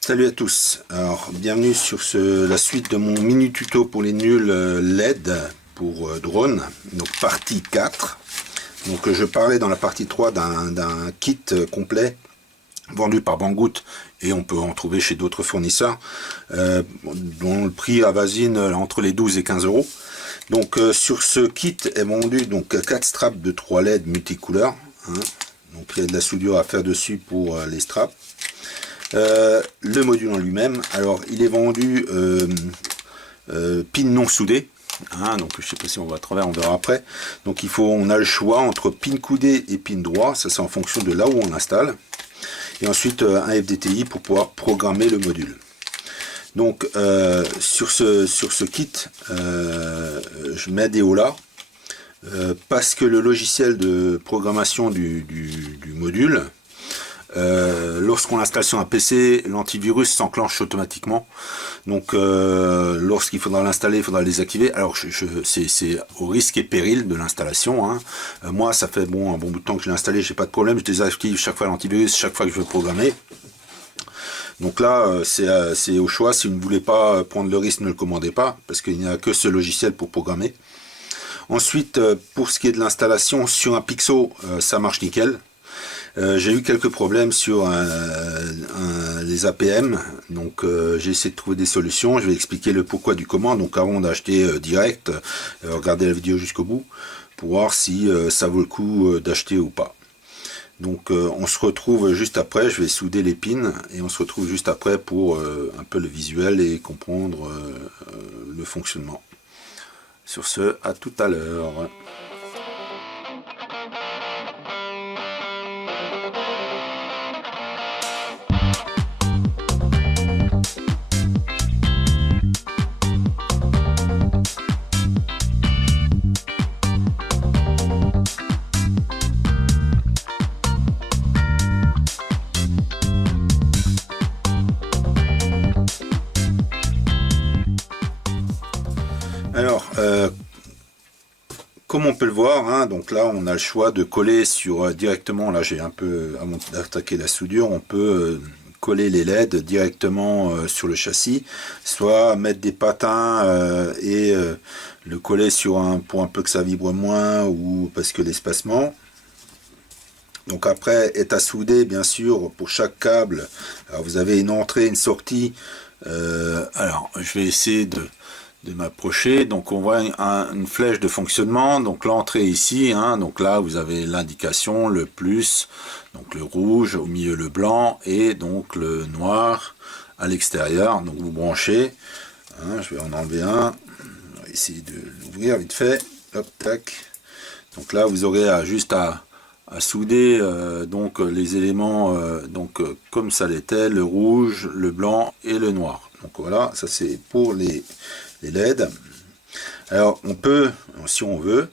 Salut à tous, alors bienvenue sur la suite de mon mini tuto pour les nuls LED pour drone, donc partie 4. Donc je parlais dans la partie 3 d'un kit complet vendu par Banggood et on peut en trouver chez d'autres fournisseurs dont le prix avoisine entre les 12 et 15 euros. Donc sur ce kit est vendu donc 4 straps de 3 LED multicouleurs, hein. Donc il y a de la soudure à faire dessus pour les straps. Le module en lui-même, alors il est vendu pin non soudé, hein, donc je sais pas si on va à travers, on verra après. Donc on a le choix entre pin coudé et pin droit, ça c'est en fonction de là où on installe. Et ensuite un FDTI pour pouvoir programmer le module. Donc sur ce kit, je mets des holas parce que le logiciel de programmation du module, lorsqu'on l'installe sur un PC, l'antivirus s'enclenche automatiquement. Donc lorsqu'il faudra l'installer, il faudra le désactiver. Alors c'est au risque et péril de l'installation, hein. Moi ça fait un bon bout de temps que je l'ai installé, j'ai pas de problème, je désactive chaque fois l'antivirus, chaque fois que je veux programmer. Donc là c'est au choix, si vous ne voulez pas prendre le risque, ne le commandez pas, parce qu'il n'y a que ce logiciel pour programmer. Ensuite, pour ce qui est de l'installation sur un Pixo, ça marche nickel. J'ai eu quelques problèmes sur les APM, donc j'ai essayé de trouver des solutions. Je vais expliquer le pourquoi du comment. Donc avant d'acheter direct, regardez la vidéo jusqu'au bout pour voir si ça vaut le coup d'acheter ou pas. Donc on se retrouve juste après, je vais souder les pins et on se retrouve juste après pour un peu le visuel et comprendre le fonctionnement. Sur ce, à tout à l'heure. Alors, comme on peut le voir, hein, donc là on a le choix de coller sur directement, là j'ai un peu, avant d'attaquer la soudure, on peut coller les LED directement sur le châssis, soit mettre des patins et le coller sur pour un peu que ça vibre moins ou parce que l'espacement. Donc après est à souder bien sûr pour chaque câble. Alors vous avez une entrée, une sortie. Alors je vais essayer de m'approcher. Donc on voit une flèche de fonctionnement, donc l'entrée ici, hein, donc là vous avez l'indication, le plus, donc le rouge, au milieu le blanc et donc le noir à l'extérieur. Donc vous branchez, hein, je vais en enlever un, on va essayer de l'ouvrir vite fait, hop, tac. Donc là vous aurez juste à souder donc les éléments comme ça l'était, le rouge, le blanc et le noir. Donc voilà, ça c'est pour les LED. Alors on peut, si on veut,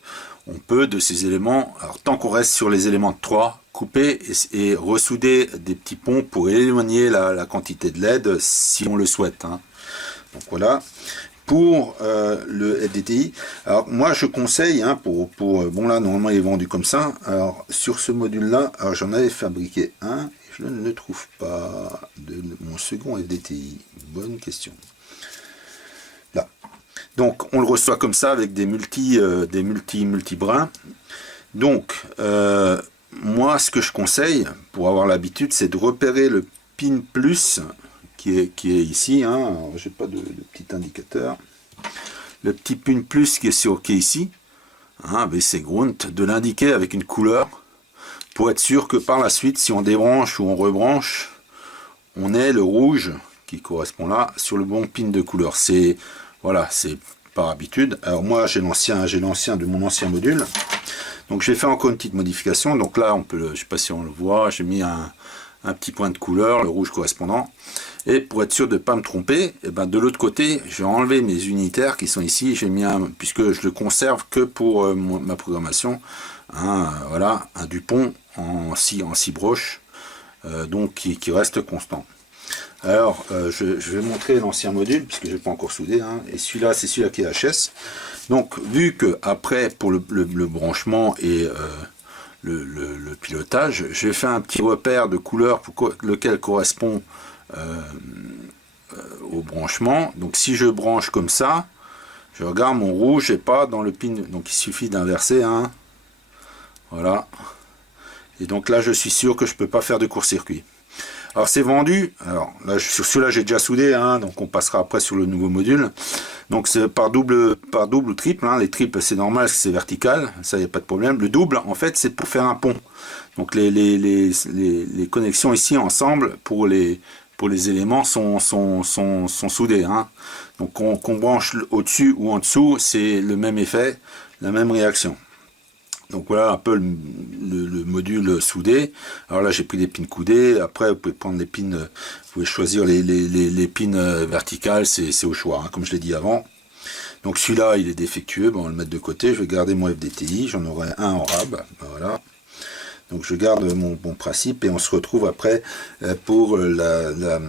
on peut de ces éléments, alors tant qu'on reste sur les éléments de 3, couper et ressouder des petits ponts pour éloigner la quantité de LED si on le souhaite, hein. Donc voilà. Pour le FDTI, alors moi je conseille, hein, bon là normalement il est vendu comme ça, alors sur ce module là, alors j'en avais fabriqué un, et je ne le trouve pas, de mon second FDTI, bonne question. Là. Donc on le reçoit comme ça avec des multi-brins. Donc moi ce que je conseille pour avoir l'habitude, c'est de repérer le pin plus qui est ici, hein. J'ai pas de petit indicateur. Le petit pin plus qui est ici, hein, VC Grunt, de l'indiquer avec une couleur pour être sûr que par la suite, si on débranche ou on rebranche, on ait le rouge qui correspond là sur le bon pin de couleur. C'est voilà, c'est par habitude. Alors moi j'ai l'ancien de mon ancien module. Donc j'ai fait encore une petite modification. Donc là on peut, je sais pas si on le voit, j'ai mis un petit point de couleur, le rouge correspondant. Et pour être sûr de ne pas me tromper, et ben de l'autre côté, je vais enlever mes unitaires qui sont ici. J'ai mis puisque je le conserve que pour ma programmation, voilà, un Dupont en 6 broches, donc qui reste constant. Alors, je vais montrer l'ancien module, puisque je n'ai pas encore soudé, hein, et celui-là, c'est celui-là qui est HS. Donc, vu que après, pour le branchement et le pilotage, j'ai fait un petit repère de couleur pour lequel correspond au branchement. Donc si je branche comme ça, je regarde mon rouge n'est pas dans le pin, donc il suffit d'inverser, hein. Voilà. Et donc là je suis sûr que je peux pas faire de court-circuit. Alors c'est vendu, alors là sur celui-là j'ai déjà soudé, hein, donc on passera après sur le nouveau module. Donc c'est par double ou triple, hein. Les triples c'est normal parce que c'est vertical, ça y a pas de problème. Le double en fait c'est pour faire un pont. Donc les connexions ici ensemble pour les éléments sont soudés, hein. Donc qu'on branche au-dessus ou en dessous, c'est le même effet, la même réaction. Donc voilà un peu le module soudé. Alors là j'ai pris des pins coudés. Après vous pouvez prendre les pins, vous pouvez choisir les pins verticales, c'est au choix, hein, comme je l'ai dit avant. Donc celui-là il est défectueux, bon, on va le mettre de côté. Je vais garder mon FDTI, j'en aurai un en rab. Voilà. Donc je garde mon principe et on se retrouve après pour la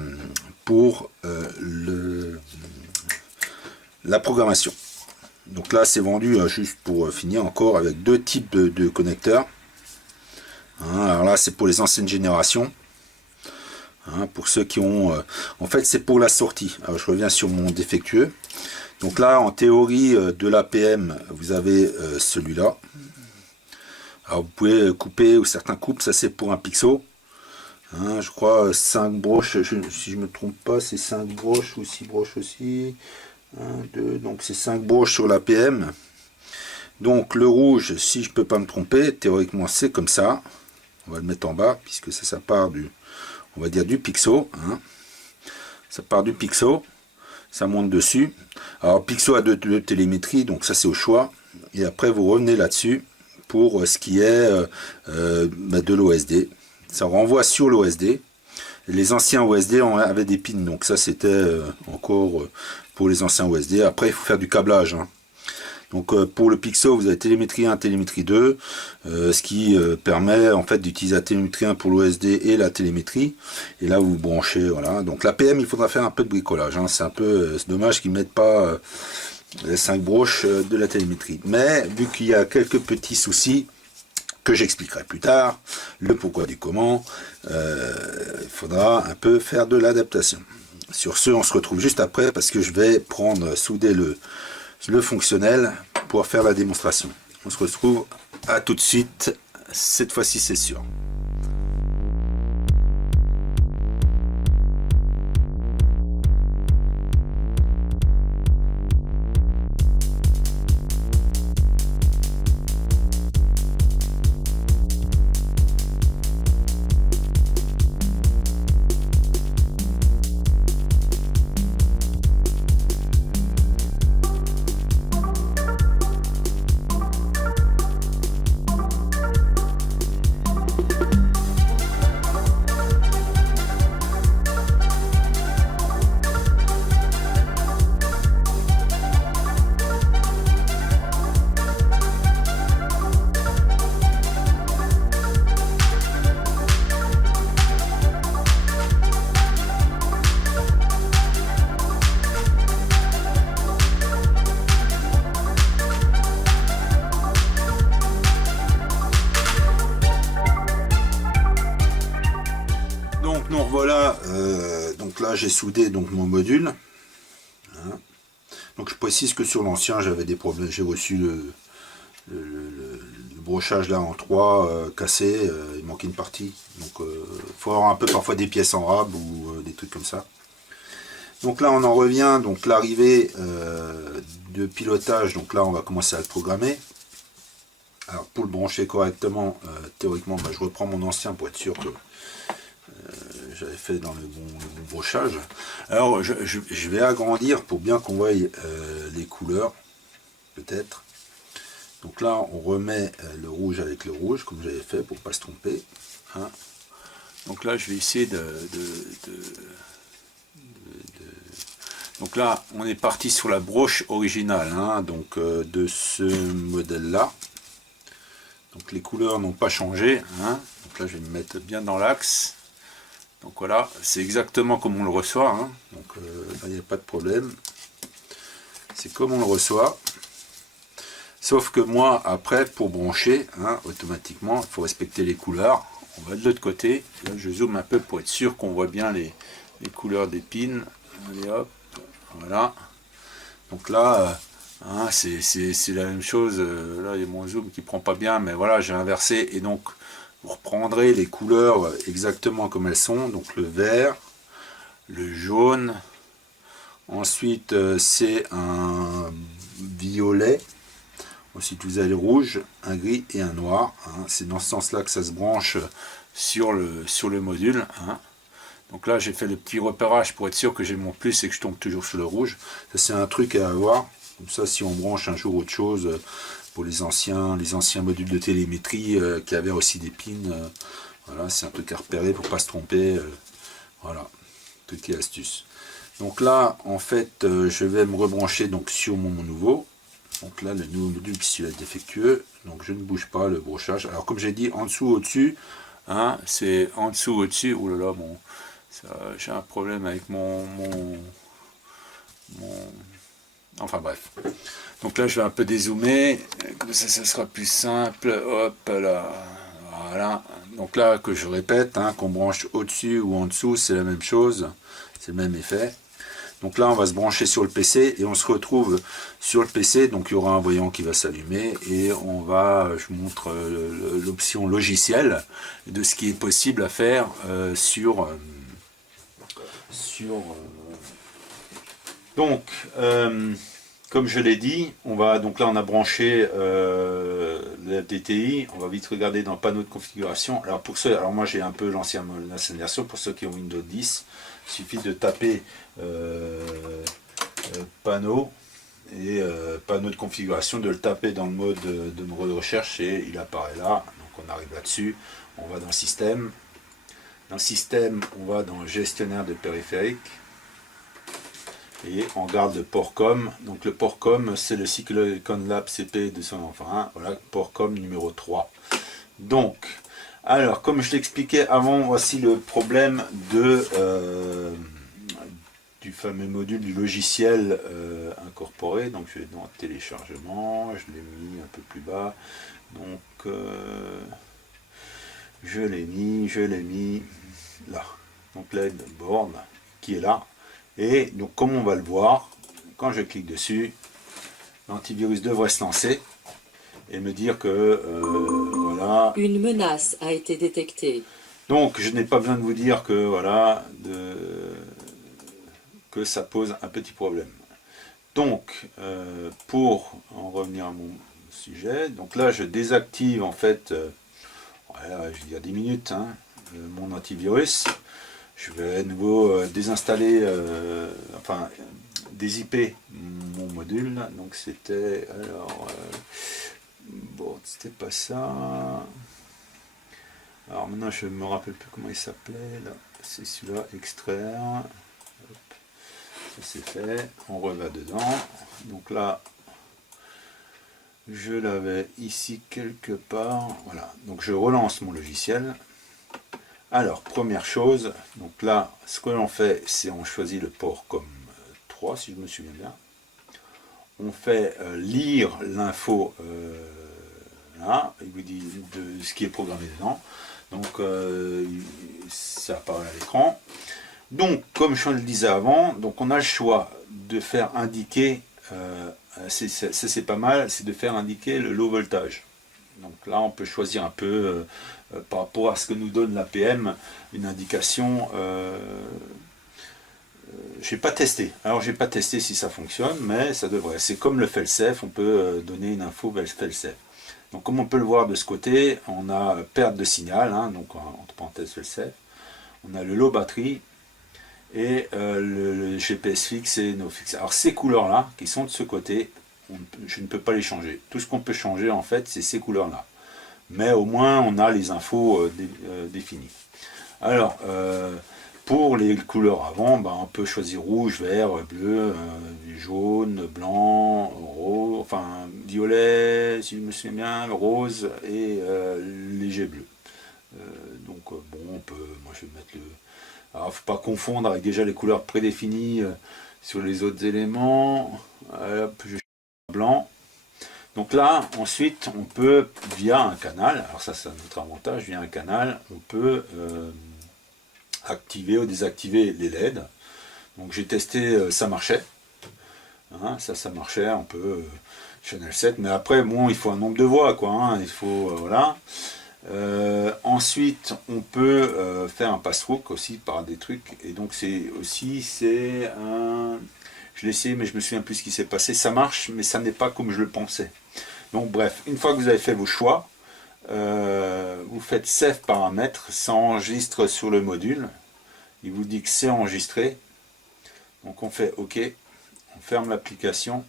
programmation. Donc là c'est vendu, juste pour finir encore, avec deux types de connecteurs. Hein, alors là c'est pour les anciennes générations. Hein, pour ceux qui ont... en fait c'est pour la sortie. Alors je reviens sur mon défectueux. Donc là en théorie de l'APM vous avez celui-là. Alors vous pouvez couper, ou certains coupent, ça c'est pour un pixo. Hein, je crois 5 broches, si je me trompe pas, c'est 5 broches ou 6 broches aussi. 1, 2, donc c'est 5 broches sur l'APM. Donc le rouge, si je peux pas me tromper, théoriquement c'est comme ça. On va le mettre en bas, puisque ça part du, on va dire du pixo. Hein. Ça part du pixo, ça monte dessus. Alors pixo a deux télémétrie, donc ça c'est au choix. Et après vous revenez là-dessus pour ce qui est de l'OSD. Ça renvoie sur l'OSD. Les anciens OSD avaient des pins, donc ça c'était encore pour les anciens OSD. Après il faut faire du câblage. Hein. Donc pour le Pixo vous avez télémétrie 1, télémétrie 2, ce qui permet en fait d'utiliser la télémétrie 1 pour l'OSD et la télémétrie. Et là vous branchez, voilà. Donc l'APM il faudra faire un peu de bricolage. Hein. C'est un peu dommage qu'ils ne mettent pas les 5 broches de la télémétrie. Mais vu qu'il y a quelques petits soucis que j'expliquerai plus tard, le pourquoi du comment, il faudra un peu faire de l'adaptation. Sur ce, on se retrouve juste après parce que je vais souder le fonctionnel pour faire la démonstration. On se retrouve à tout de suite, cette fois-ci c'est sûr. Donc nous revoilà, donc là j'ai soudé donc mon module. Hein. Donc je précise que sur l'ancien j'avais des problèmes, j'ai reçu le brochage là en 3 cassé, il manquait une partie. Donc il faut avoir un peu parfois des pièces en rab ou des trucs comme ça. Donc là on en revient, donc l'arrivée de pilotage, donc là on va commencer à le programmer. Alors pour le brancher correctement, théoriquement je reprends mon ancien pour être sûr que j'avais fait dans le bon brochage. Alors je vais agrandir pour bien qu'on voie les couleurs, peut-être. Donc là on remet le rouge avec le rouge, comme j'avais fait pour pas se tromper. Hein. Donc là je vais essayer donc là on est parti sur la broche originale, hein, donc de ce modèle là. Donc les couleurs n'ont pas changé. Hein. Donc là je vais me mettre bien dans l'axe. Donc voilà, c'est exactement comme on le reçoit, hein. Donc il n'y a pas de problème. C'est comme on le reçoit. Sauf que moi, après, pour brancher, hein, automatiquement, il faut respecter les couleurs. On va de l'autre côté. Là, je zoome un peu pour être sûr qu'on voit bien les couleurs des pins. Allez hop, voilà. Donc là, hein, c'est la même chose. Là, il y a mon zoom qui prend pas bien, mais voilà, j'ai inversé. Et donc, vous reprendrez les couleurs exactement comme elles sont. Donc le vert, le jaune. Ensuite, c'est un violet. Ensuite, vous avez le rouge, un gris et un noir. Hein. C'est dans ce sens-là que ça se branche sur le module. Hein. Donc là, j'ai fait le petit repérage pour être sûr que j'ai mon plus et que je tombe toujours sur le rouge. Ça, c'est un truc à avoir. Comme ça, si on branche un jour autre chose, pour les anciens modules de télémétrie qui avaient aussi des pins, voilà, c'est un truc à repérer pour pas se tromper. Voilà, truc et astuce. Donc là, en fait, je vais me rebrancher donc sur mon nouveau. Donc là, le nouveau module qui est défectueux. Donc je ne bouge pas le brochage. Alors comme j'ai dit, en dessous, au-dessus, hein, c'est en dessous, au-dessus. Oh là là, bon, j'ai un problème avec mon... Enfin bref. Donc là, je vais un peu dézoomer. Comme ça sera plus simple. Hop là. Voilà. Donc là, que je répète, hein, qu'on branche au-dessus ou en dessous, c'est la même chose. C'est le même effet. Donc là, on va se brancher sur le PC et on se retrouve sur le PC. Donc il y aura un voyant qui va s'allumer et on va, je vous montre l'option logicielle de ce qui est possible à faire donc, comme je l'ai dit, donc là on a branché la DTI. On va vite regarder dans le panneau de configuration. Alors moi j'ai un peu l'ancienne version. Pour ceux qui ont Windows 10, il suffit de taper panneau et panneau de configuration, de le taper dans le mode de recherche et il apparaît là. Donc on arrive là-dessus. On va dans système. Dans système, on va dans gestionnaire de périphériques. Et on garde le port COM. Donc le port COM, c'est le Cyclone Lab CP201. Voilà, port COM numéro 3. Donc, alors, comme je l'expliquais avant, voici le problème du fameux module du logiciel incorporé. Donc je vais dans téléchargement, je l'ai mis un peu plus bas. Donc, je l'ai mis là. Donc l'aide board qui est là. Et donc comme on va le voir, quand je clique dessus, l'antivirus devrait se lancer et me dire que voilà. Une menace a été détectée. Donc je n'ai pas besoin de vous dire que voilà, que ça pose un petit problème. Donc pour en revenir à mon sujet, donc là je désactive en fait, je vais dire 10 minutes, hein, mon antivirus. Je vais à nouveau désinstaller, enfin dézipper mon module. Donc c'était, alors, bon, c'était pas ça. Alors maintenant je me rappelle plus comment il s'appelait. Là, c'est celui-là, extraire. Hop, ça c'est fait. On reva dedans. Donc là, je l'avais ici quelque part. Voilà. Donc je relance mon logiciel. Alors, première chose, donc là, ce que l'on fait, c'est on choisit le port comme 3, si je me souviens bien. On fait lire l'info, là, il vous dit de ce qui est programmé dedans. Donc, ça apparaît à l'écran. Donc, comme je le disais avant, donc on a le choix de faire indiquer, ça c'est pas mal, c'est de faire indiquer le low voltage. Donc là, on peut choisir un peu par rapport à ce que nous donne l'APM, une indication. J'ai pas testé. Alors j'ai pas testé si ça fonctionne, mais ça devrait. C'est comme le fail-safe, on peut donner une info vers le fail-safe. Donc comme on peut le voir de ce côté, on a perte de signal, hein, donc entre parenthèses fail-safe. On a le low batterie et le GPS fixe et no fixe. Alors ces couleurs-là, qui sont de ce côté, je ne peux pas les changer. Tout ce qu'on peut changer en fait, c'est ces couleurs-là. Mais au moins on a les infos définies. Alors, pour les couleurs avant, on peut choisir rouge, vert, bleu, jaune, blanc, rose, enfin violet, si je me souviens bien, rose et léger bleu. Donc bon, on peut, moi je vais mettre le... Alors, faut pas confondre avec déjà les couleurs prédéfinies sur les autres éléments. Hop, je blanc. Donc là, ensuite, on peut, via un canal, alors ça c'est notre avantage, via un canal, on peut activer ou désactiver les LED. Donc j'ai testé, ça marchait. Hein, ça marchait un peu Channel 7, mais après bon, il faut un nombre de voix quoi, hein, il faut voilà. Ensuite on peut faire un passwalk aussi par des trucs, et donc c'est un, je l'ai essayé mais je me souviens plus ce qui s'est passé. Ça marche mais ça n'est pas comme je le pensais. Donc bref, une fois que vous avez fait vos choix, vous faites save paramètres, ça enregistre sur le module, il vous dit que c'est enregistré, donc on fait OK, on ferme l'application,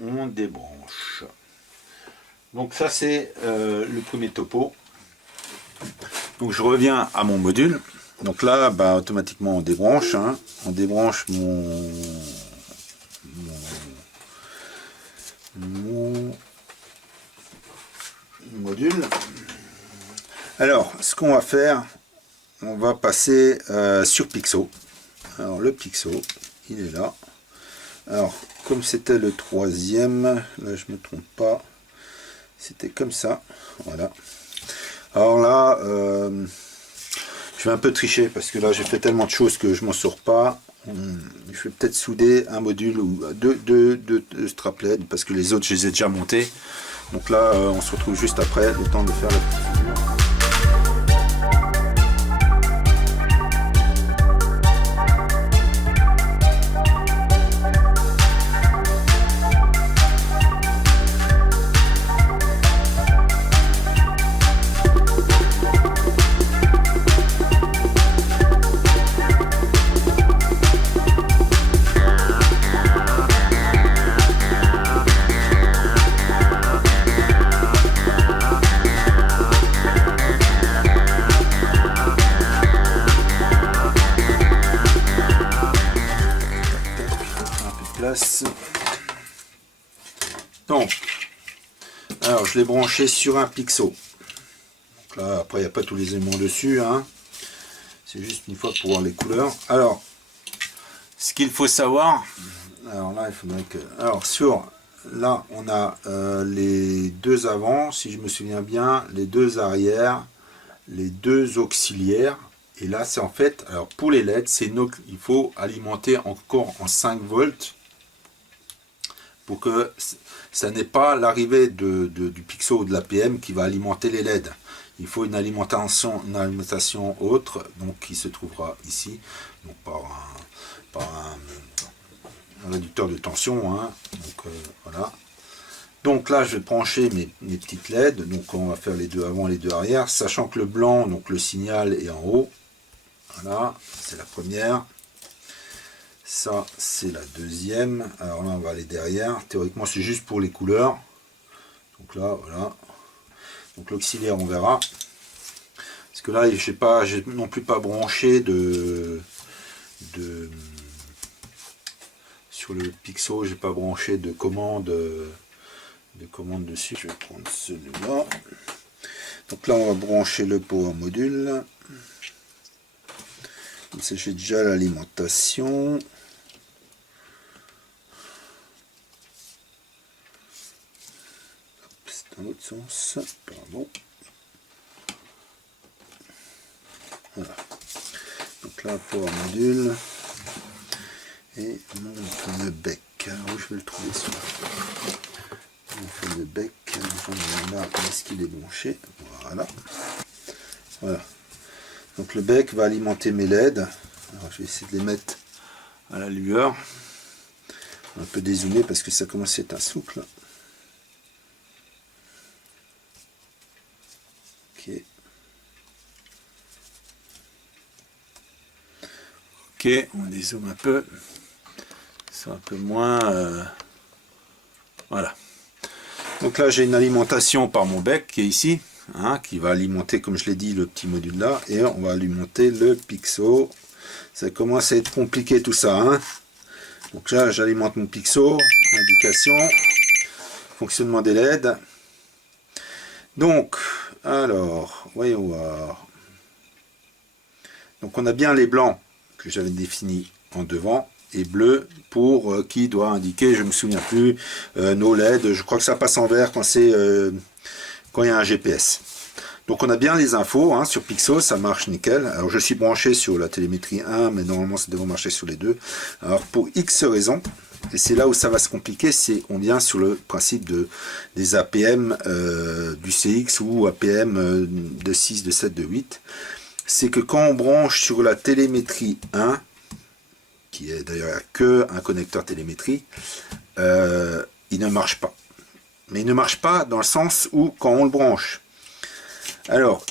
on débranche. Donc ça c'est le premier topo. Donc je reviens à mon module. Donc là bah, automatiquement on débranche, hein. On débranche mon module. Alors ce qu'on va faire, on va passer sur Pixo. Alors le Pixo il est là. Alors comme c'était le troisième, là je me trompe pas, c'était comme ça, voilà. Alors là je vais un peu tricher parce que là j'ai fait tellement de choses que je m'en sors pas. Je vais peut-être souder un module ou deux straplets parce que les autres je les ai déjà montés. Donc là on se retrouve juste après, le temps de faire la petite soudure. Donc, alors je l'ai branché sur un Pixo. Donc là, après, il n'y a pas tous les éléments dessus, hein. C'est juste une fois pour voir les couleurs. Alors, ce qu'il faut savoir, alors là, il faudrait que. Alors, là, on a les deux avant, si je me souviens bien, les deux arrière, les deux auxiliaires. Et là, c'est en fait, alors pour les LED, il faut alimenter encore en 5 volts. Pour que ça n'ait pas l'arrivée du Pixo ou de l'APM qui va alimenter les LED. Il faut une alimentation autre, donc qui se trouvera ici, donc par un réducteur de tension. Hein. Donc voilà. Donc là, je vais brancher mes petites LED. Donc on va faire les deux avant, les deux arrière, sachant que le blanc, donc le signal est en haut. Voilà, c'est la première. Ça, c'est la deuxième. Alors là, on va aller derrière. Théoriquement, c'est juste pour les couleurs. Donc là, voilà. Donc l'auxiliaire, on verra. Parce que là, j'ai non plus pas branché sur le Pixo, j'ai pas branché de commande dessus. Je vais prendre celui-là. Donc là, on va brancher le power module. Comme ça, j'ai déjà l'alimentation. C'est dans l'autre sens. Pardon. Voilà. Donc là, power module. Et mon fameux bec. Alors, où je vais le trouver celui-là? Mon fameux bec. Là, est-ce qu'il est branché? Voilà. Voilà. Donc le bec va alimenter mes LED. Alors je vais essayer de les mettre à la lueur. Un peu dézoomer parce que ça commence à être un souple. Ok. Ok, on dézoome un peu. C'est un peu moins... Voilà. Donc là j'ai une alimentation par mon bec qui est ici. Hein, qui va alimenter, comme je l'ai dit, le petit module là, et on va alimenter le Pixo. Ça commence à être compliqué tout ça, hein. Donc là j'alimente mon Pixo, indication, fonctionnement des LED. Donc alors voyons voir. Donc on a bien les blancs que j'avais définis en devant, et bleu pour qui doit indiquer, je me souviens plus, nos LED. Je crois que ça passe en vert quand c'est quand il y a un GPS. Donc on a bien les infos, hein, sur Pixo, ça marche nickel. Alors je suis branché sur la télémétrie 1, mais normalement ça devrait marcher sur les deux. Alors pour X raisons, et c'est là où ça va se compliquer, c'est on vient sur le principe des APM du CX ou APM de 6, de 7, de 8. C'est que quand on branche sur la télémétrie 1, qui est d'ailleurs que un connecteur télémétrie, il ne marche pas. Mais il ne marche pas dans le sens où quand on le branche. Alors,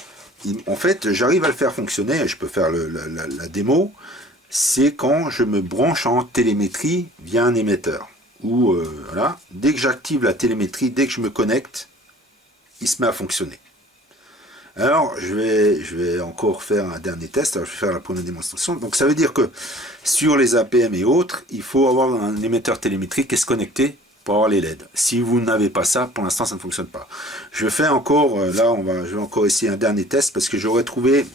en fait, j'arrive à le faire fonctionner, je peux faire la démo, c'est quand je me branche en télémétrie via un émetteur. Ou, voilà, dès que j'active la télémétrie, dès que je me connecte, il se met à fonctionner. Alors, je vais encore faire un dernier test. Alors, je vais faire la première démonstration. Donc, ça veut dire que sur les APM et autres, il faut avoir un émetteur télémétrique qui est connecté pour avoir les LED. Si vous n'avez pas ça, pour l'instant, ça ne fonctionne pas. Je fais encore, là, je vais encore essayer un dernier test parce que j'aurais trouvé,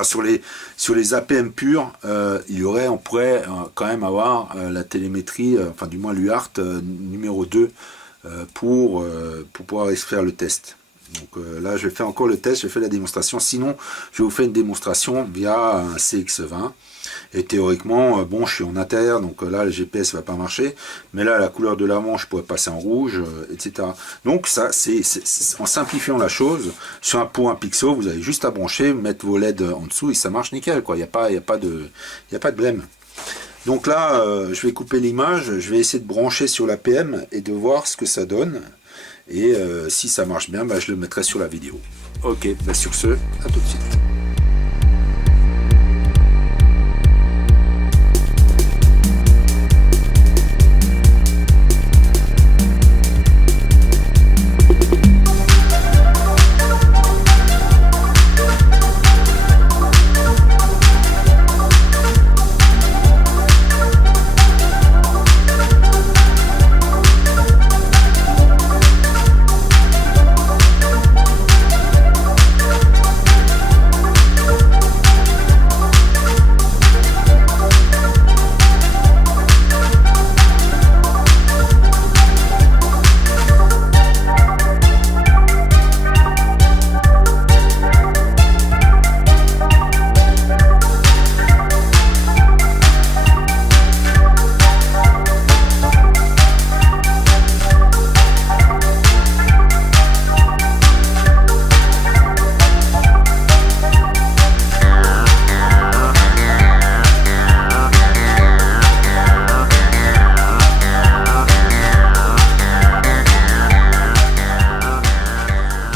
sur les APM purs, on pourrait quand même avoir la télémétrie, enfin, du moins l'UART numéro 2 pour pouvoir faire le test. Donc là, je vais faire encore le test, je fais la démonstration. Sinon, je vous fais une démonstration via un CX20. Et théoriquement, bon, je suis en inter, donc là, le GPS ne va pas marcher. Mais là, la couleur de la manche, je pourrais passer en rouge, etc. Donc ça, c'est en simplifiant la chose, pour un Pixo, vous avez juste à brancher, mettre vos LED en dessous et ça marche nickel, quoi. Il n'y a pas de blême. Donc là, je vais couper l'image, je vais essayer de brancher sur l'APM et de voir ce que ça donne. Et si ça marche bien, je le mettrai sur la vidéo. Ok, sur ce, à tout de suite.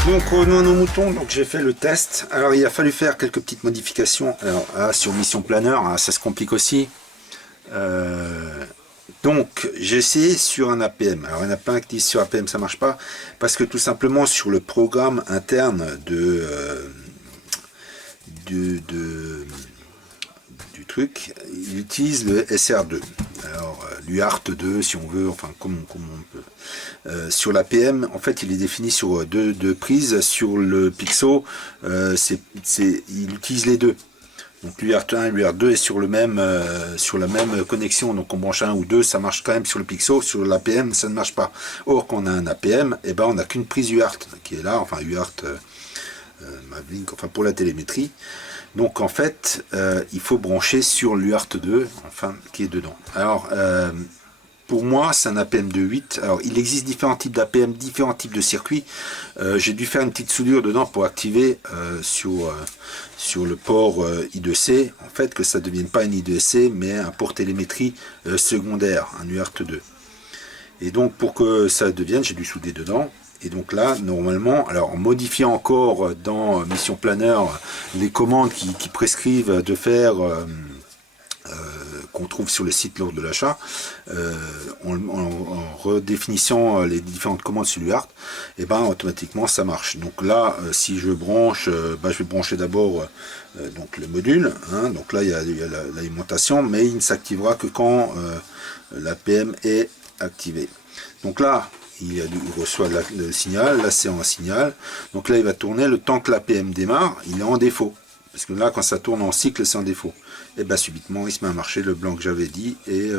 Donc revenons à nos moutons, donc j'ai fait le test. Alors il a fallu faire quelques petites modifications. Alors sur Mission Planner, ça se complique aussi. Donc j'ai essayé sur un APM. Alors il y en a plein qui disent sur APM ça marche pas, parce que tout simplement sur le programme interne du truc, il utilise le SR2. Alors l'UART2 si on veut, enfin comme on peut. Sur l'APM, en fait, il est défini sur deux prises. Sur le Pixo, il utilise les deux. Donc l'UART1 et l'UART2 est sur la même connexion. Donc on branche un ou deux, ça marche quand même sur le Pixo. Sur l'APM, ça ne marche pas. Or, quand on a un APM, on n'a qu'une prise UART qui est là, enfin UART Mavlink, enfin pour la télémétrie. Donc en fait, il faut brancher sur l'UART2, enfin qui est dedans. Alors pour moi, c'est un APM de 8. Alors, il existe différents types d'APM, différents types de circuits. J'ai dû faire une petite soudure dedans pour activer sur le port I2C, en fait, que ça ne devienne pas un I2C, mais un port télémétrie secondaire, un UART2. Et donc, pour que ça devienne, j'ai dû souder dedans. Et donc là, normalement, alors en modifiant encore dans Mission Planner les commandes qui prescrivent de faire... qu'on trouve sur le site lors de l'achat, en redéfinissant les différentes commandes sur l'UART, automatiquement ça marche. Donc là, si je branche, je vais brancher d'abord donc le module, hein, donc là il y a l'alimentation, mais il ne s'activera que quand l'APM est activé. Donc là, il reçoit le signal, là c'est en signal, donc là il va tourner le temps que l'APM démarre, il est en défaut. Parce que là, quand ça tourne en cycle, c'est en défaut. Et subitement, il se met à marcher le blanc que j'avais dit et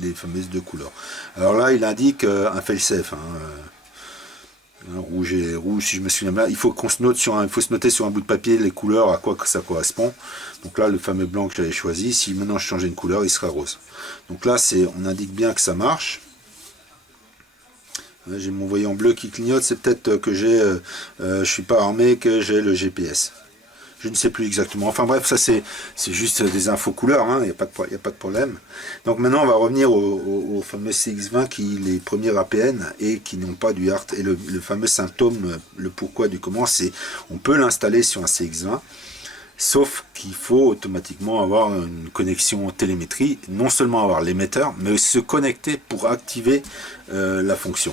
les fameuses deux couleurs. Alors là, il indique un fail-safe. Hein, Rouge et rouge, si je me souviens bien. Il faut qu'on se note il faut se noter sur un bout de papier les couleurs, à quoi que ça correspond. Donc là, le fameux blanc que j'avais choisi, si maintenant je changeais une couleur, il sera rose. Donc là, on indique bien que ça marche. J'ai mon voyant bleu qui clignote, c'est peut-être que je suis pas armé, que j'ai le GPS. Je ne sais plus exactement. Enfin bref, ça c'est juste des infos couleurs, hein, il n'y a pas de problème. Donc maintenant on va revenir au fameux CX20 qui les premiers APN et qui n'ont pas du HART. Et le fameux symptôme, le pourquoi du comment, c'est on peut l'installer sur un CX20, sauf qu'il faut automatiquement avoir une connexion télémétrie, non seulement avoir l'émetteur, mais se connecter pour activer la fonction.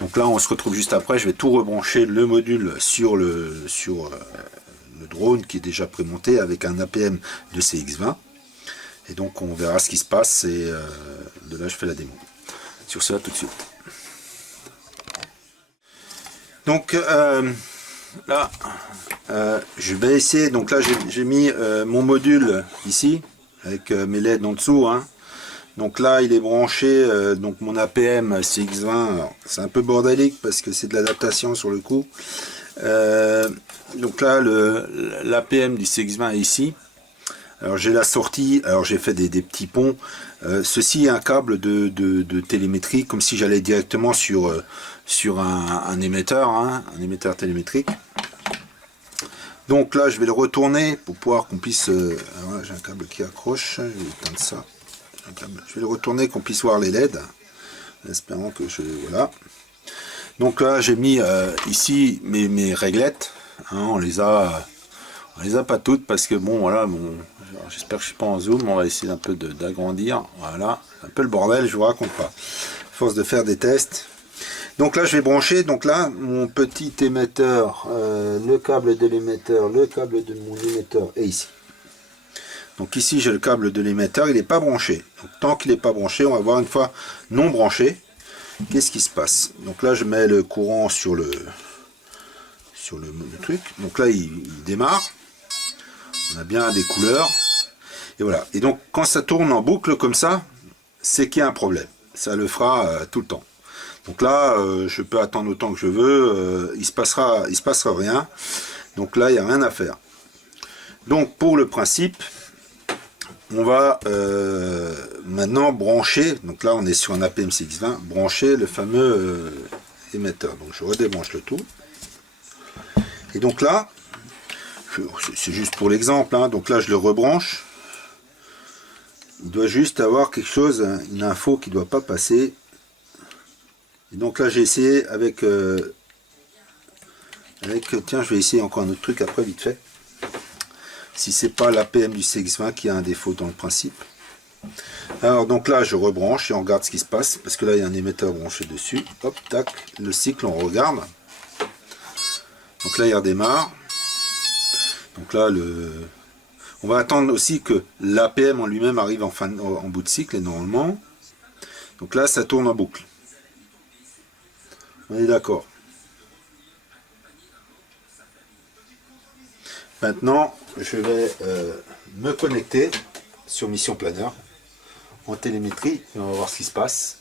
Donc là on se retrouve juste après, je vais tout rebrancher le module sur le drone qui est déjà prémonté avec un APM de CX20 et donc on verra ce qui se passe et de là je fais la démo. Sur cela tout de suite. Donc là je vais essayer, donc là j'ai mis mon module ici avec mes LED en dessous, hein. Donc là il est branché, donc mon APM CX20, c'est un peu bordélique parce que c'est de l'adaptation sur le coup. Donc là l'APM du CX20 est ici. Alors j'ai la sortie, alors j'ai fait des petits ponts. Ceci est un câble de télémétrie, comme si j'allais directement sur un émetteur, hein, un émetteur télémétrique. Donc là je vais le retourner pour pouvoir qu'on puisse... voilà, j'ai un câble qui accroche, je vais éteindre ça. Je vais le retourner qu'on puisse voir les LED, en espérant que je... Voilà. Donc là j'ai mis ici mes réglettes, hein, on les a pas toutes parce que bon voilà, j'espère que je suis pas en zoom, on va essayer un peu d'agrandir, voilà, un peu le bordel, je vous raconte pas, force de faire des tests. Donc là je vais brancher, donc là mon petit émetteur, le câble de l'émetteur, le câble de mon émetteur est ici. Donc ici j'ai le câble de l'émetteur, il n'est pas branché. Donc tant qu'il n'est pas branché, on va voir une fois non branché, qu'est-ce qui se passe. Donc là je mets le courant sur le truc. Donc là il démarre. On a bien des couleurs. Et voilà. Et donc quand ça tourne en boucle comme ça, c'est qu'il y a un problème. Ça le fera tout le temps. Donc là je peux attendre autant que je veux. Il se passera rien. Donc là il n'y a rien à faire. Donc pour le principe, on va maintenant brancher, donc là on est sur un APM CX20, brancher le fameux émetteur. Donc je redébranche le tout. Et donc là, c'est juste pour l'exemple, hein, donc là je le rebranche. Il doit juste avoir quelque chose, une info qui ne doit pas passer. Et donc là j'ai essayé avec... tiens, je vais essayer encore un autre truc après vite fait. Si c'est pas l'APM du CX20 qui a un défaut dans le principe. Alors donc là je rebranche et on regarde ce qui se passe, parce que là il y a un émetteur branché dessus. Hop, tac, le cycle on regarde. Donc là il redémarre. Donc là on va attendre aussi que l'APM en lui-même arrive en bout de cycle, et normalement. Donc là ça tourne en boucle. On est d'accord. Maintenant, je vais me connecter sur Mission Planner en télémétrie et on va voir ce qui se passe.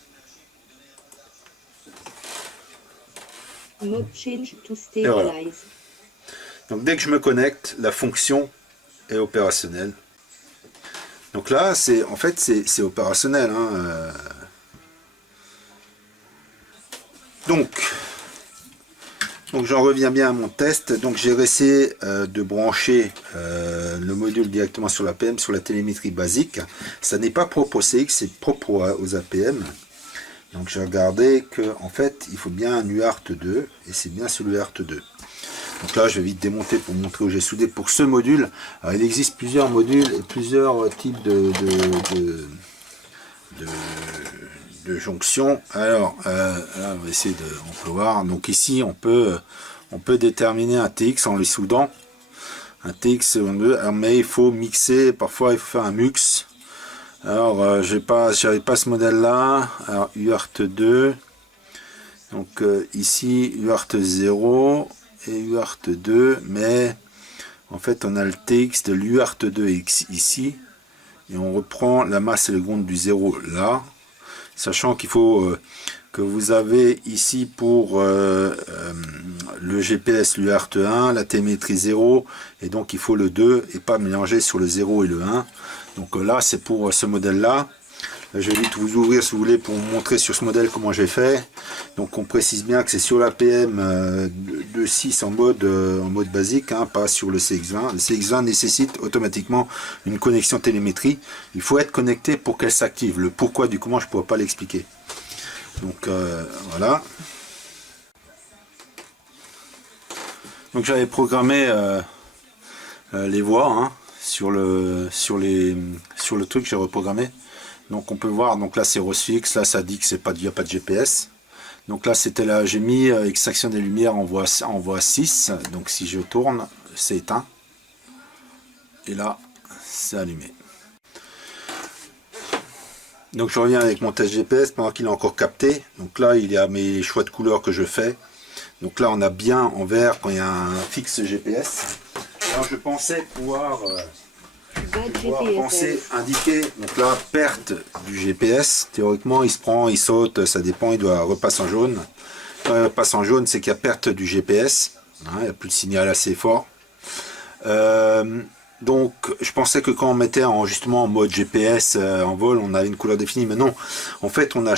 Mode change to Et voilà. stabilize. Donc dès que je me connecte, la fonction est opérationnelle. Donc là, en fait c'est opérationnel, hein. Donc j'en reviens bien à mon test. Donc j'ai essayé de brancher le module directement sur l'APM, sur la télémétrie basique. Ça n'est pas propre au CX, c'est propre aux APM. Donc j'ai regardé que en fait il faut bien un UART2 et c'est bien sur le UART2. Donc là je vais vite démonter pour montrer où j'ai soudé pour ce module. Alors il existe plusieurs modules et plusieurs types de jonction. Alors là on va essayer on peut voir. Donc ici on peut déterminer un TX en les soudant. Un TX mais il faut mixer, parfois il faut faire un mux. Alors j'avais pas ce modèle là. Alors UART2. Donc ici UART0 et UART2, mais en fait on a le TX de l'UART2 ici et on reprend la masse et le compte du 0 là. sachant qu'il faut que vous avez ici pour le GPS l'UART1, la télémétrie 0, et donc il faut le 2 et pas mélanger sur le 0 et le 1. Donc là c'est pour ce modèle là. Je vais vite vous ouvrir si vous voulez pour vous montrer sur ce modèle comment j'ai fait. Donc on précise bien que c'est sur l'APM 2.6 en mode basique, hein, pas sur le CX20. Le CX20 nécessite automatiquement une connexion télémétrie. Il faut être connecté pour qu'elle s'active. Le pourquoi du comment je ne pourrais pas l'expliquer. Donc voilà. Donc j'avais programmé les voies hein, sur le truc, j'ai reprogrammé. Donc on peut voir, donc là c'est Rosfix, là ça dit que c'est pas, il n'y a pas de GPS. Donc là c'était là, j'ai mis extraction des lumières en voie 6, donc si je tourne, c'est éteint. Et là, c'est allumé. Donc je reviens avec mon test GPS pendant qu'il est encore capté. Donc là il y a mes choix de couleurs que je fais. Donc là on a bien en vert quand il y a un fixe GPS. Alors je pensais pouvoir... penser indiquer donc la perte du GPS. Théoriquement il se prend, il saute, ça dépend, il doit repasser en jaune. Quand il repasse en jaune, c'est qu'il y a perte du GPS, hein, il n'y a plus de signal assez fort. Donc je pensais que quand on mettait justement en mode GPS en vol, on avait une couleur définie, mais non, en fait on a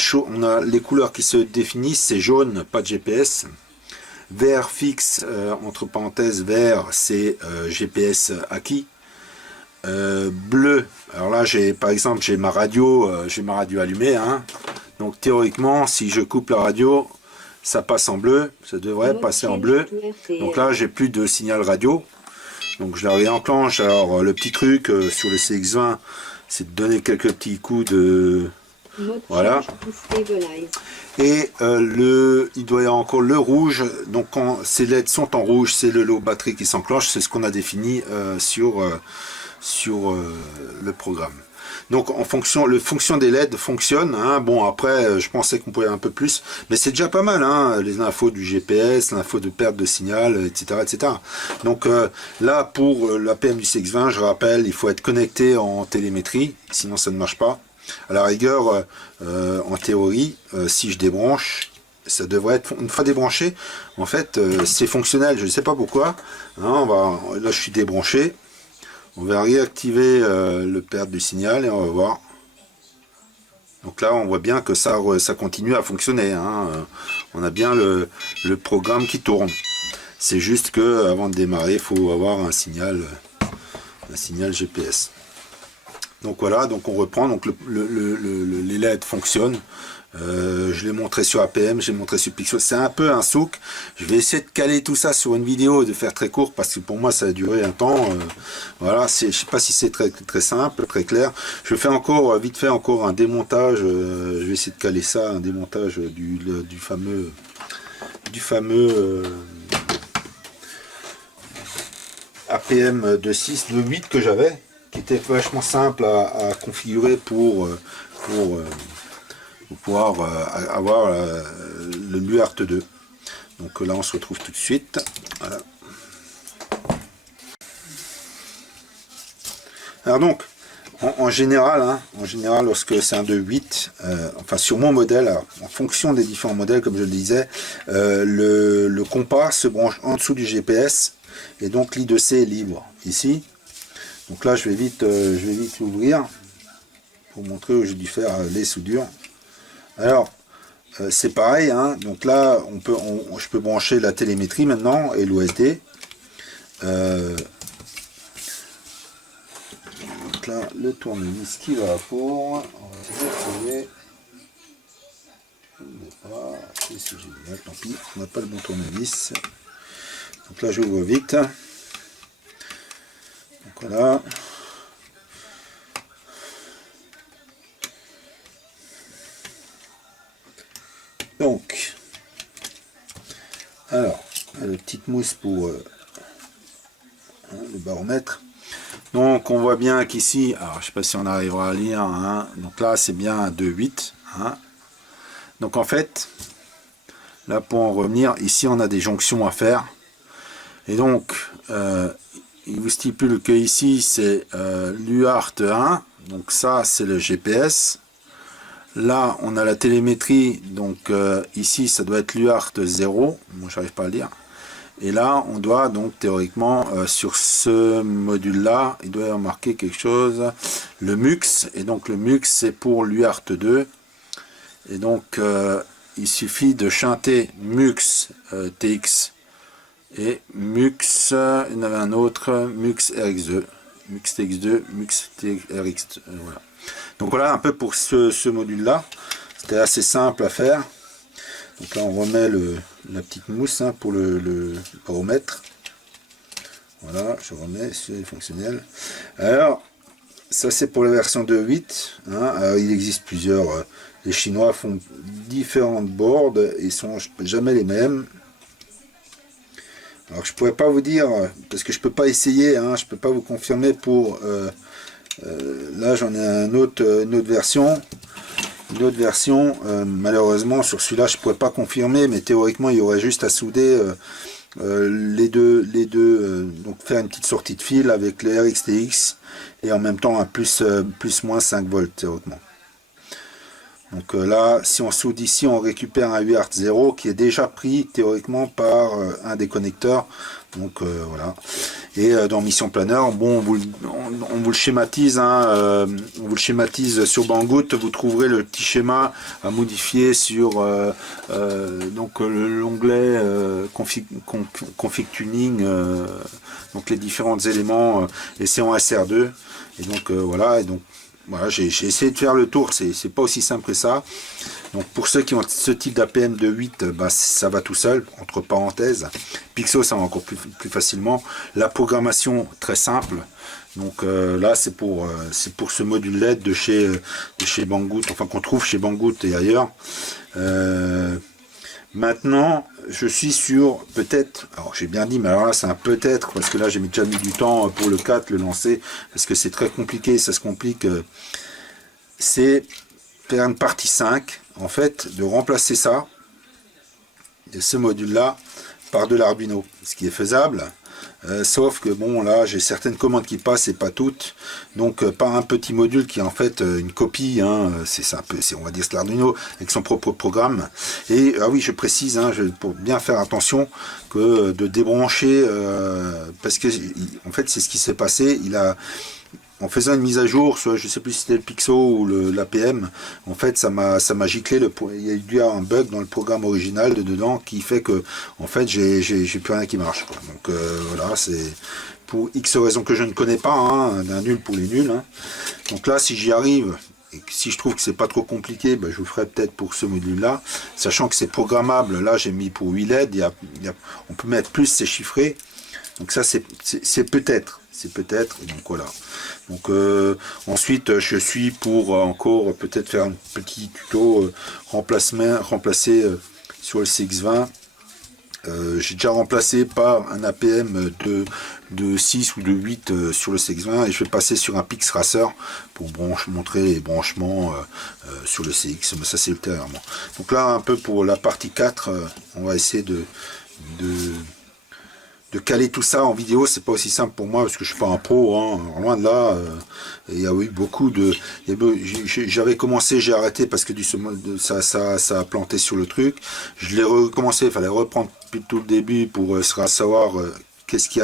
les couleurs qui se définissent, c'est jaune, pas de GPS. Vert fixe, entre parenthèses vert, c'est GPS acquis. Bleu, alors là j'ai par exemple j'ai ma radio allumée, hein. Donc théoriquement si je coupe la radio ça passe en bleu, ça devrait passer en bleu. Donc là j'ai plus de signal radio, donc je la réenclenche. Alors le petit truc sur le CX20 c'est de donner quelques petits coups de voilà. Et il doit y avoir encore le rouge, donc quand ces LED sont en rouge c'est le lot batterie qui s'enclenche, c'est ce qu'on a défini sur le programme. Donc en fonction, le fonction des LED fonctionne, hein. Bon après je pensais qu'on pouvait un peu plus, mais c'est déjà pas mal, hein, les infos du GPS, l'info de perte de signal, etc. etc. Donc là pour l'APM du CX20, je rappelle, il faut être connecté en télémétrie, sinon ça ne marche pas. À la rigueur, en théorie, si je débranche, ça devrait être, une fois débranché, en fait c'est fonctionnel, je ne sais pas pourquoi, hein, là je suis débranché. On va réactiver le perte du signal et on va voir. Donc là, on voit bien que ça continue à fonctionner, hein. On a bien le programme qui tourne. C'est juste que avant de démarrer, il faut avoir un signal GPS. Donc voilà, donc on reprend. Donc les LED fonctionnent. Je l'ai montré sur APM, j'ai montré sur Pixel. C'est un peu un souk. Je vais essayer de caler tout ça sur une vidéo, de faire très court parce que pour moi ça a duré un temps. Voilà, je sais pas si c'est très simple, très clair. Je fais encore vite fait encore un démontage. Je vais essayer de caler ça, un démontage du fameux APM de 6, de 8 que j'avais, qui était vachement simple à configurer pour pouvoir avoir le LUART 2. Donc là on se retrouve tout de suite. Voilà. Alors donc en général, hein, lorsque c'est un 2.8, enfin sur mon modèle, alors, en fonction des différents modèles comme je le disais, le compas se branche en dessous du GPS et donc l'I2C est libre ici. Donc là je vais vite l'ouvrir pour montrer où j'ai dû faire les soudures. Alors c'est pareil, hein, donc là je peux brancher la télémétrie maintenant et l'OSD. Donc là le tournevis qui va pour, on va le retrouver. C'est génial, tant pis, on n'a pas le bon tournevis. Donc là j'ouvre vite. Donc voilà. Donc, alors, la petite mousse pour le baromètre. Donc, on voit bien qu'ici, alors je sais pas si on arrivera à lire, hein, donc là c'est bien un 2.8. Hein. Donc en fait, là pour en revenir, ici on a des jonctions à faire. Et donc, il vous stipule que ici c'est l'UART 1, donc ça c'est le GPS. Là, on a la télémétrie, donc ici, ça doit être l'UART 0, moi j'arrive pas à le dire. Et là, on doit donc théoriquement, sur ce module-là, il doit y avoir marqué quelque chose, le MUX, et donc le MUX c'est pour l'UART 2. Et donc, il suffit de chanter MUX TX et MUX, il y en avait un autre, MUX RX2, MUX TX2, MUX RX2, voilà. Donc voilà un peu pour ce module-là. C'était assez simple à faire. Donc là, on remet la petite mousse hein, pour le baromètre. Voilà, je remets, c'est fonctionnel. Alors, ça c'est pour la version 2.8. Hein. Alors, il existe plusieurs. Les Chinois font différentes boards et sont jamais les mêmes. Alors, je pourrais pas vous dire, parce que je peux pas essayer, hein, je peux pas vous confirmer pour... là, j'en ai une autre version. Une autre version, malheureusement sur celui-là je ne pourrais pas confirmer, mais théoriquement il y aurait juste à souder les deux, donc faire une petite sortie de fil avec les RXTX et en même temps un plus moins 5 volts théoriquement. Donc là, si on soude ici, on récupère un UART 0 qui est déjà pris théoriquement par un des connecteurs. Donc voilà. Et dans Mission Planner, bon, on vous le schématise, hein, on vous le schématise sur Banggood. Vous trouverez le petit schéma à modifier sur donc l'onglet config tuning, donc les différents éléments et c'est en SR2. Et donc voilà. Et donc voilà, j'ai essayé de faire le tour, c'est pas aussi simple que ça. Donc pour ceux qui ont ce type d'APM de 8, bah, ça va tout seul, entre parenthèses. Pixo, ça va encore plus facilement. La programmation, très simple. Donc là, c'est pour ce module LED de chez Banggood, enfin qu'on trouve chez Banggood et ailleurs. Maintenant, je suis sur peut-être, alors j'ai bien dit, mais alors là c'est un peut-être, parce que là j'ai déjà mis du temps pour le 4, le lancer, parce que c'est très compliqué, ça se complique. C'est faire une partie 5, en fait, de remplacer ça, de ce module-là, par de l'Arduino, ce qui est faisable. Sauf que bon là j'ai certaines commandes qui passent et pas toutes, donc par un petit module qui est en fait une copie, hein, c'est un peu, on va dire l'Arduino avec son propre programme. Et ah oui, je précise, hein, pour bien faire attention que de débrancher, parce que en fait c'est ce qui s'est passé, en faisant une mise à jour, soit je sais plus si c'était le Pixo ou l'APM, en fait ça m'a giclé, il y a dû avoir un bug dans le programme original dedans qui fait que en fait j'ai plus rien qui marche, quoi. Donc voilà, c'est pour X raisons que je ne connais pas, hein, d'un nul pour les nuls, hein. Donc là si j'y arrive et que si je trouve que c'est pas trop compliqué, ben, je vous ferai peut-être pour ce module là, sachant que c'est programmable. Là j'ai mis pour 8 LED, on peut mettre plus, c'est chiffré, donc ça c'est peut-être, donc voilà. Donc ensuite je suis pour encore peut-être faire un petit tuto remplacer sur le CX20. J'ai déjà remplacé par un APM de 6 ou de 8 sur le CX20 et je vais passer sur un PixRacer pour montrer les branchements sur le CX, mais ça c'est ultérieurement. Donc là un peu pour la partie 4, on va essayer de caler tout ça en vidéo. C'est pas aussi simple pour moi parce que je suis pas un pro, hein, loin de là. Il y a eu beaucoup de, j'avais commencé, j'ai arrêté parce que ça a planté sur le truc. Je l'ai recommencé, il fallait reprendre depuis tout le début pour savoir qu'est-ce qui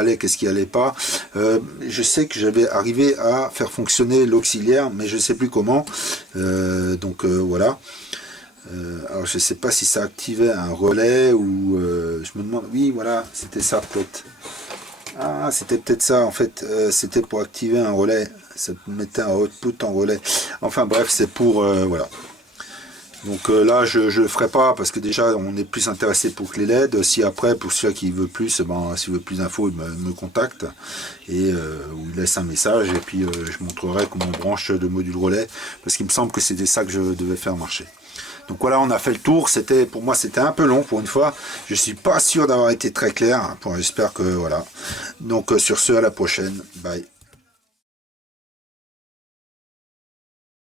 allait pas. Je sais que j'avais arrivé à faire fonctionner l'auxiliaire, mais je sais plus comment. Donc voilà. Alors je sais pas si ça activait un relais ou je me demande, oui voilà, c'était ça peut-être. Ah, c'était peut-être ça en fait, c'était pour activer un relais, ça mettait un output en relais. Enfin bref, c'est pour voilà. Donc là je le ferai pas parce que déjà on est plus intéressé pour que les LED. Si après pour celui qui veut plus, ben s'il veut plus d'infos il me contacte et ou il laisse un message et puis je montrerai comment on branche le module relais parce qu'il me semble que c'était ça que je devais faire marcher. Donc voilà, on a fait le tour. Pour moi c'était un peu long pour une fois. Je suis pas sûr d'avoir été très clair. J'espère que voilà. Donc sur ce, à la prochaine. Bye.